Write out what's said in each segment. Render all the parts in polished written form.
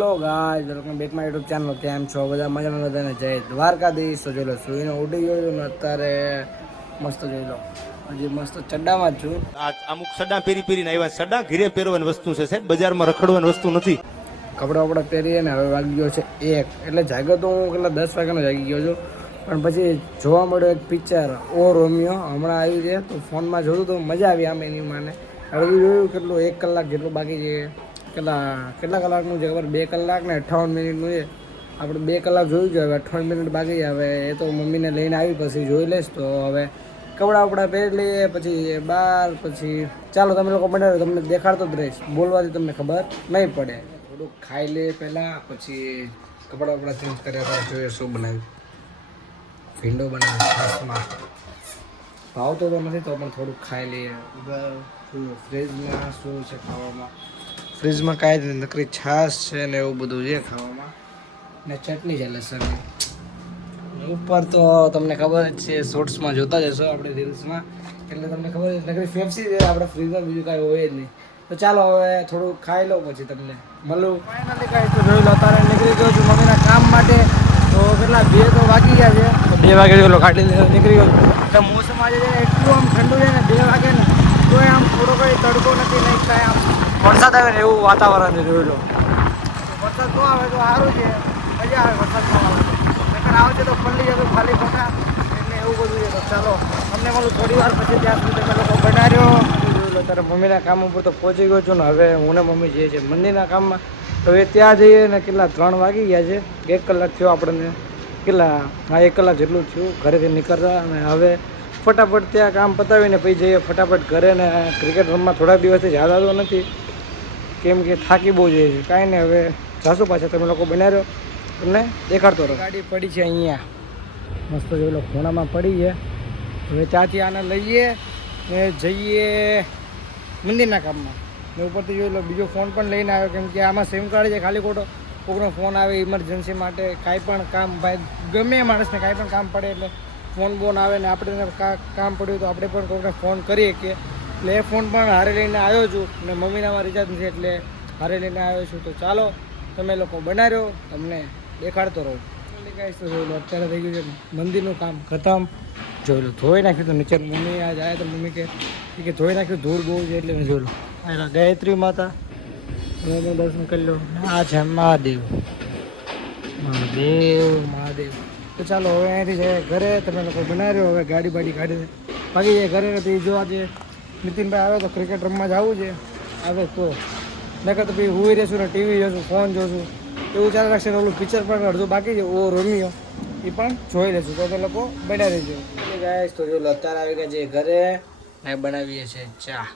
Hello guys, welcome back my YouTube channel. કેમ છો બધા? મજામાં બધાને જય દ્વારકાધીશ. તો જોઈ લો સુઈને ઉડી ગયો છું ને અત્યારે મસ્ત જોઈ લો હજી મસ્ત ચડ્ડામાં જ છું. આ અમુક સડા પહેરીને આવ્યા. સડા ઘીરે પહેરવાની વસ્તુ છે સાહેબ, બજારમાં રખડવાની વસ્તુ નથી. કપડાં વપડા પહેરીએ ને હવે વાગી ગયો છે 1 એટલે જાગ્યો તો હું કેટલા 10 વાગ્યાનો જાગી ગયો છું. પણ પછી જોવા મળ્યો એક પિક્ચર ઓ રોમિયો હમણાં આવ્યું છે તો ફોનમાં જોયું તો મજા આવી આમ એની માને. હવે જોયું કેટલું 1 કલાક જેટલું બાકી છે. કેટલા કલાકનું છે ખબર? 2 કલાક ને 58 મિનિટનું છે. આપણે 2 કલાક જોયું છે, હવે 58 મિનિટ બાકી છે. હવે એ તો મમ્મીને લઈને આવી પછી જોઈ લઈશ. તો હવે કપડાં વપડા પહેરી લઈએ પછી બહાર પછી ચાલો તમે લોકો બનાવો, તમને દેખાડતો જ રહીશ. બોલવાથી તમને ખબર નહીં પડે. થોડુંક ખાઈ લઈએ પહેલાં, પછી કપડાં વપડા ચેન્જ કર્યા હતા. જોઈએ શું બનાવ્યું. ભીંડો બનાવ્યો છાશમાં. ભાવતો તો નથી તો પણ થોડુંક ખાઈ લઈએ. ફ્રીજમાં શું છે ખાવામાં? ફ્રીજમાં કાંઈ જ નકરી છાશ છે ને એવું બધું છે ખાવામાં, ને ચટણી છે લસણની. ઉપર તો તમને ખબર જ છે, શોર્ટ્સમાં જોતા જશો આપણે રીલ્સમાં, એટલે તમને ખબર છે નકરી ફેફસી છે આપણે ફ્રીજમાં, બીજું કાંઈ હોય જ નહીં. તો ચાલો હવે થોડુંક ખાઈ લો પછી તમને મળું. ફાઇનલી કાંઈ તો જોઈ લો અત્યારે નીકળી ગયો છું મમ્મીના કામ માટે. તો કેટલા 2 તો વાગી ગયા છે. 2 વાગે જોઈ લો ગાડી નીકળી ગયો છું. એટલે મોસમ આજે છે ને એટલું આમ ઠંડુ છે ને 2 વાગે ને તો આમ થોડો કંઈ તડકો નથી, નહીં કાંઈ આમ વરસાદ આવે ને એવું વાતાવરણ છે. જોઈ લો વરસાદ ન આવે તો સારું છે, મજા આવે વરસાદ ન આવે. નકર આવે છે તો પલ્લી જતું ખાલી ખોટા એટલે એવું બધું છે. તો ચાલો અમને મળું થોડી વાર પછી, ત્યાં સુધી તમે લોકો બનાવ્યો. જોઈ લો ત્યારે મમ્મીના કામ ઉપર તો પહોંચી ગયો છું ને હવે હું ને મમ્મી જઈએ છીએ મંદિરના કામમાં. તો હવે ત્યાં જઈએ ને કેટલા 3 વાગી ગયા છે. 1 કલાક થયો આપણને, કેટલા 1 કલાક જેટલું થયું ઘરેથી નીકળતા. અને હવે ફટાફટ ત્યાં કામ પતાવીને પછી જઈએ ફટાફટ ઘરે. ને ક્રિકેટ રમવા થોડાક દિવસથી યાદ આવતો નથી, કેમ કે થાકી બહુ જાય છે. કાંઈ નહીં, હવે જાશું પાછા. તમે લોકો બનાવ્યો તમને દેખાડતો રહો. ગાડી પડી છે અહીંયા મસ્ત જોઈ લો ખૂણામાં પડી છે. હવે ત્યાંથી આને લઈએ ને જઈએ મંદિરના કામમાં. ને ઉપરથી જોઈ લો બીજો ફોન પણ લઈને આવ્યો, કેમ કે આમાં સિમ કાર્ડ છે. ખાલી ખોટો કોઈનો ફોન આવે ઇમરજન્સી માટે, કાંઈ પણ કામ ભાઈ ગમે માણસને કાંઈ પણ કામ પડે એટલે ફોન બોન આવે ને આપણે કામ પડ્યું તો આપણે પણ કોઈને ફોન કરીએ કે. એટલે એ ફોન પણ હારે લઈને આવ્યો છું. ને મમ્મીનામાં રિચાર્જ નથી એટલે હારે લઈને આવ્યો છું. તો ચાલો તમે લોકો બનાવ્યો, તમને દેખાડતો રહું. તો જોઈ લો અત્યારે થઈ ગયું છે મંદિરનું કામ ખતમ. જોઈ લો ધોઈ નાખ્યું તો નીચે મમ્મી આ જાય તો મમ્મી કે ધોઈ નાખ્યું, ધૂળ બહુ છે એટલે મેં જોઈ લો. ગાયત્રી માતા દર્શન કરી લો. આ છે મહાદેવ. મહાદેવ. તો ચાલો હવે અહીંથી જાય ઘરે. તમે લોકો બનાવ્યો, હવે ગાડી બાડી કાઢીને ભાગી જાય ઘરે. નથી જો આજે નીતિનભાઈ આવે તો ક્રિકેટ રમવા જવું છે, આવે તો. નકર તો ભાઈ હુઈ રહેશું ને ટીવી જોશું, ફોન જોશું, એવું ચાલે રાખશે. ઓલું પિક્ચર પણ અડધું બાકી છે ઓ રોમિયો, એ પણ જોઈ લેશું. તો તે લોકો બનાવી દેજો. ગાઈસ તો જો અત્યારે આવી ગયા છે ઘરે ને બનાવીએ છીએ ચા.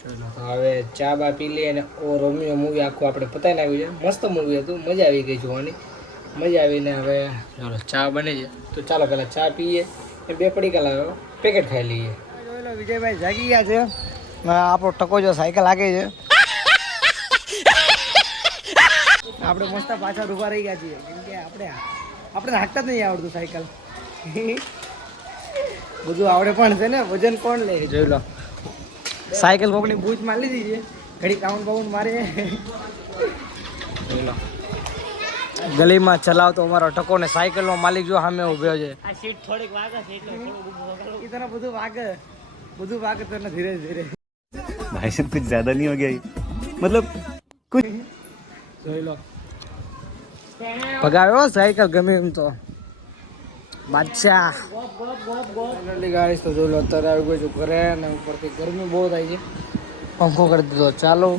જોઈ લો તો હવે ચા બા પી લઈએ. અને ઓ રોમિયો મૂવી આખું આપણે પતાવીને આવ્યું છે. મસ્ત મૂવી હતું, મજા આવી ગઈ જોવાની. મજા આવીને હવે ચાલો ચા બની છે. તો ચાલો પહેલાં ચા પીએ ને 2 પડીકા લાવ્યો પેકેટ ખાઈ લઈએ. જોઈ લો વિજયભાઈ જાગી ગયા છે. આપણો ટકો જો સાયકલ લાગે છે. આપણે મસ્ત પાછળ ઊભા રહી ગયા છીએ, કેમ કે આપણે હાંકતા જ નહીં આવડતું સાયકલ. બધું આવડે પણ છે ને, વજન કોણ લે. જોઈ લો સાયકલ કોકની બૂચ મારી લીધી છે, ઘડી કાઉન્ટ મારે. જોઈ લો ગલીમાં ચલાવતો અમારો ટકો ને સાયકલનો માલિક જો સામે ઉભ્યો છે. આ સીટ થોડીક વાગે છે એટલે થોડું એ તને બધું વાગે તને ધીરે ધીરે. ભાઈ સાહેબ કુછ જ્યાદા નહીં હો ગયા, મતલબ કુછ. જોઈ લો ભગાવ્યો સાયકલ ગમે એમ તો બાદશાહ. ગાઈસ તો જોઈ લો અત્યારે આવી ગયો છું ઘરે. ને ઉપરથી ગરમી બહુ થાય છે, પંખો કરી દીધો ચાલો.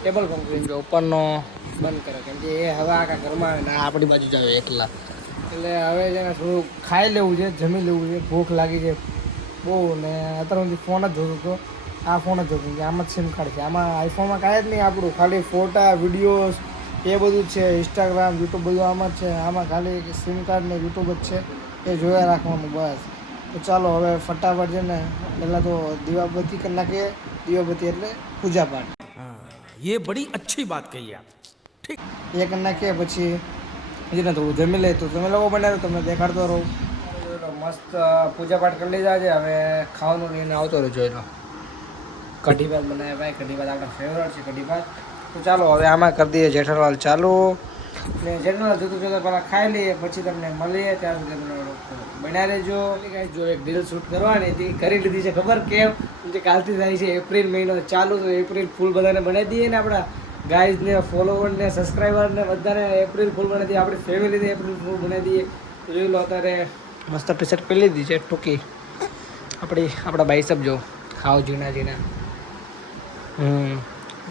ટેબલ પંખો ઉપરનો બંધ કરે, કેમ કે એ હવા આખા ઘરમાં આવે ને આપણી બાજુ જ આવે એકલા. એટલે હવે છે ને થોડું ખાઈ લેવું છે, જમી લેવું છે. ભૂખ લાગી છે બહુ. ને અત્યારે હું ફોન જ જોતો હતો, આ ફોન જ જોતો કે આમાં જ સિમ કાર્ડ છે. આમાં આઈફોનમાં કાંઈ જ નહીં આપણું, ખાલી ફોટા વિડીયોઝ એ બધું જ છે. ઇન્સ્ટાગ્રામ યુટ્યુબ બધું આમાં જ છે. આમાં ખાલી સિમ કાર્ડ ને યુટ્યુબ જ છે, એ જોયા રાખવાનું બસ. તો ચાલો હવે ફટાફટ છે ને પહેલાં તો દીવાબત્તી કરી નાખીએ. દીવાબત્તી એટલે પૂજા પાઠ. ये बड़ी अच्छी बात कही आप. ઠીક એ કરી નાખીએ પછી હજી ને થોડું જમી લે. તો તમે લોકો બનાવ્યો તમને દેખાડતો રહું. મસ્ત પૂજા પાઠ કરી લીધા છે. હવે ખાવાનું લઈને આવતો રહ્યો. જોઈ લો કઢી ભાત બનાવ્યા ભાઈ. કઢી ભાત આપણા ફેવરેટ છે કઢી ભાત. તો ચાલો હવે આમાં કરી દઈએ જેઠાલાલ ચાલુ. ને જનરલ જોતું જોતા પહેલાં ખાઈ લઈએ પછી તમને મળીએ ત્યાં સુધી તમને બન્યા રહેજો. જો એક રીલ શૂટ કરવાની હતી કરી લીધી છે. ખબર કેમ કે કાલથી થાય છે એપ્રિલ મહિનો ચાલુ, તો એપ્રિલ ફૂલ બધાને બનાવી દઈએ ને આપણા ગાઈઝને, ફોલોવરને, સબસ્ક્રાઈબરને બધાને એપ્રિલ ફૂલ બનાવી દઈએ. આપણી ફેમિલીને એપ્રિલ ફૂલ બનાવી દઈએ. તો જોઈ લો અત્યારે મસ્ત ટી શર્ટ પહેરી લીધી છે ટૂંકી આપણા બાઈસપ જો ખાવ ઝીણા ઝીણા.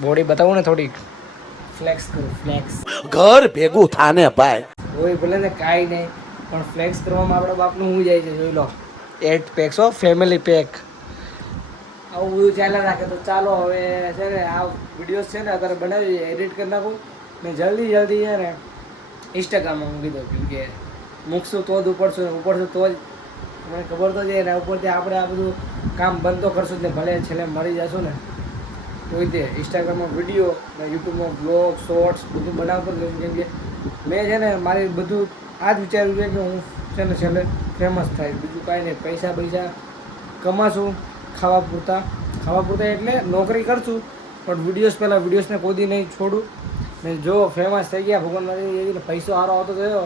બોડી બતાવું ને થોડીક ફ્લેક્સ કરું ફ્લેક્સ. ઘર ભેગું થાને ભાઈ હોય ભલે ને કાંઈ નહીં પણ ફ્લેક્સ કરવામાં આપણા બાપનું શું જાય છે જોઈ લો. 8 પેક્સ હો, ફેમિલી પેક. આવું બધું ચાલ્યા રાખે. તો ચાલો હવે છે ને આ વિડીયોઝ છે ને અત્યારે બનાવી એડિટ કરી નાખું ને જલ્દી છે ને ઇન્સ્ટાગ્રામમાં મૂકી દઉં. કેમ કે મૂકશું તો જ ઉપડશું તો જ મને ખબર તો છે ને ઉપરથી આપણે આ બધું કામ બંધ તો કરશું જ ને. ભલે છેલ્લે મરી જશું ને તો તે ઇન્સ્ટાગ્રામમાં વિડીયો ને યુટ્યુબમાં બ્લોગ શોર્ટ્સ બધું બનાવતો જ રહું. કેમ કે મેં છે ને મારી બધું આ જ વિચાર્યું છે કે હું છે ને છેલ્લે ફેમસ થાય. બીજું કાંઈ નહીં, પૈસા કમાશું ખાવા પૂરતા એટલે નોકરી કરશું પણ વિડીયોઝને કોઈ નહીં છોડું. ને જો ફેમસ થઈ ગયા ભગવાન પૈસો સારો આવતો થયો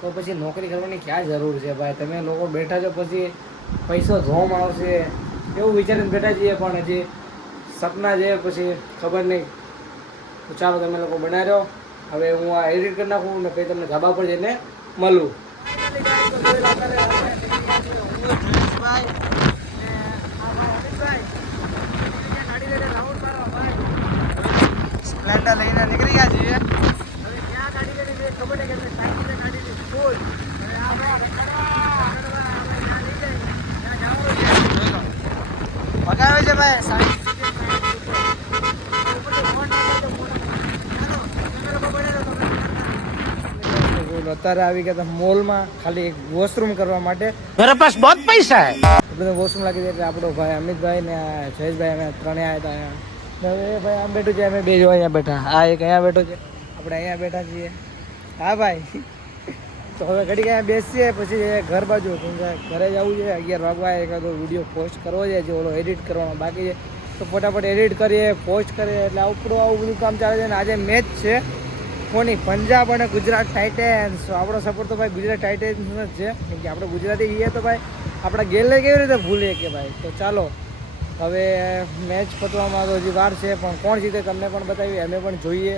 તો પછી નોકરી કરવાની ક્યાં જરૂર છે ભાઈ. તમે લોકો બેઠા છો પછી પૈસો ધોમ આવશે એવું વિચારીને બેઠા છીએ પણ હજી સપના છે પછી ખબર નહીં. તો ચાલો તમે લોકો બનાવ્યો. હવે હું આ એડિટ કરી નાખું ને પછી તમને ધાબા પર જઈને મળું. સ્પ્લેન્ડર લઈને નીકળી ગયા છીએ. હવે ક્યાં ગાડી કરી છે ખબર નહીં કે ગાડી ફૂલ. હવે આ ભગાવે છે ભાઈ અત્યારે આવી ગયા હતા મોલમાં ખાલી એક વોશરૂમ કરવા માટે. मेरे पास बहुत पैसा है બધું વોશરૂમ લાગી જાય એટલે આપણો ભાઈ અમિતભાઈ ને જયેશભાઈ અમે ત્રણેય આવ્યા હતા. હવે એ ભાઈ આમ બેઠું છે, અમે બે જો અહીંયા બેઠા. આ એક અહીંયા બેઠો છે, આપણે અહીંયા બેઠા છીએ. હા ભાઈ તો હવે ઘડીક અહીંયા બેસીએ પછી ઘર બાજુ ઘરે જવું છે. 11 વાગવા એકાદો વિડીયો પોસ્ટ કરવો છે જે ઓલો એડિટ કરવાનો બાકી છે તો ફટાફટ એડિટ કરીએ પોસ્ટ કરીએ એટલે આવું બધું કામ ચાલે છે. અને આજે મેચ છે કોની? પંજાબ અને ગુજરાત ટાઇટન્સ. આપણો સપોર્ટ તો ભાઈ ગુજરાત ટાઇટન્સ જ છે. કેમ કે આપણે ગુજરાતી છીએ તો ભાઈ આપણા ગેલને કેવી રીતે ભૂલીએ કે ભાઈ. તો ચાલો હવે મેચ પતવામાં તો હજી વાર છે પણ કોણ જીતે તમને પણ બતાવીએ, અમે પણ જોઈએ.